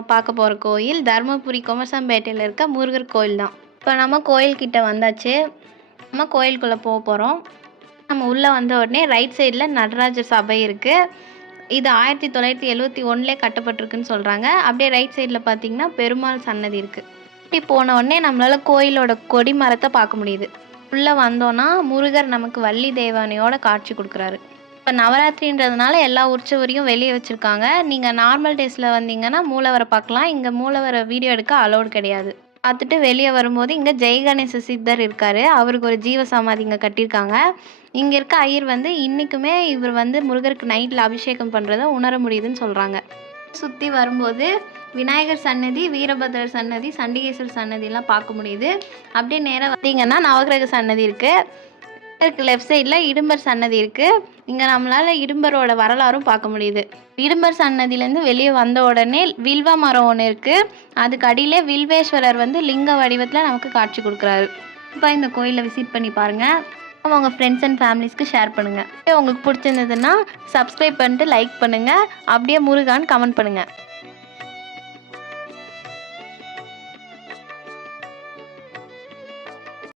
பார்க்க போகிற கோயில் தருமபுரி குமசம்பேட்டையில் இருக்க முருகர் கோயில் தான். இப்போ நம்ம கோயில்கிட்ட வந்தாச்சு. நம்ம கோயிலுக்குள்ளே போக போகிறோம் நம்ம உள்ளே வந்த உடனே ரைட் சைடில் நடராஜர் சபை இருக்குது இது ஆயிரத்தி தொள்ளாயிரத்தி எழுவத்தி ஒன்றிலே கட்டப்பட்டிருக்குன்னு சொல்கிறாங்க அப்படியே ரைட் சைடில் பார்த்தீங்கன்னா பெருமாள் சன்னதி இருக்குது இப்படி போன உடனே நம்மளால் கோயிலோட கொடி மரத்தை பார்க்க முடியுது. உள்ளே வந்தோன்னா முருகர் நமக்கு வள்ளி தேவானையோட காட்சி கொடுக்குறாரு. இப்போ நவராத்திரின்றதுனால எல்லா உற்சவரையும் வெளியே வச்சுருக்காங்க. நீங்கள் நார்மல் டேஸில் வந்தீங்கன்னா மூலவரை பார்க்கலாம். இங்கே மூலவரை வீடியோ எடுக்க அலோடு கிடையாது. பார்த்துட்டு வெளியே வரும்போது இங்கே ஜெய்கணேச சித்தர் இருக்கார். அவருக்கு ஒரு ஜீவ சமாதி இங்கே கட்டியிருக்காங்க. இங்கே இருக்க ஐயர் வந்து இன்றைக்குமே இவர் வந்து முருகருக்கு நைட்டில் அபிஷேகம் பண்ணுறத உணர முடியுதுன்னு சொல்கிறாங்க சுற்றி வரும்போது விநாயகர் சன்னதி வீரபத்ரர் சன்னதி சண்டிகேஸ்வர் சன்னதிலாம் பார்க்க முடியுது. அப்படியே நேராக வந்தீங்கன்னா நவகிரக சன்னதி இருக்குது இருக்கு லெஃப்ட் சைடில் இடும்பர் சன்னதி இருக்குது இங்கே நம்மளால் இடும்பரோட வரலாறும் பார்க்க முடியுது. இடும்பர் சன்னதியிலேருந்து வெளியே வந்த உடனே வில்வ மரம் ஒன்று இருக்குது அதுக்கு அடியிலே வில்வேஸ்வரர் வந்து லிங்க வடிவத்தில் நமக்கு காட்சி கொடுக்குறாரு. இப்போ இந்த கோயிலை விசிட் பண்ணி பாருங்கள் உங்கள் ஃப்ரெண்ட்ஸ் அண்ட் ஃபேமிலிஸ்க்கு ஷேர் பண்ணுங்கள் உங்களுக்கு பிடிச்சிருந்ததுன்னா சப்ஸ்கிரைப் பண்ணிட்டு லைக் பண்ணுங்கள் அப்படியே முருகான்னு கமெண்ட் பண்ணுங்கள்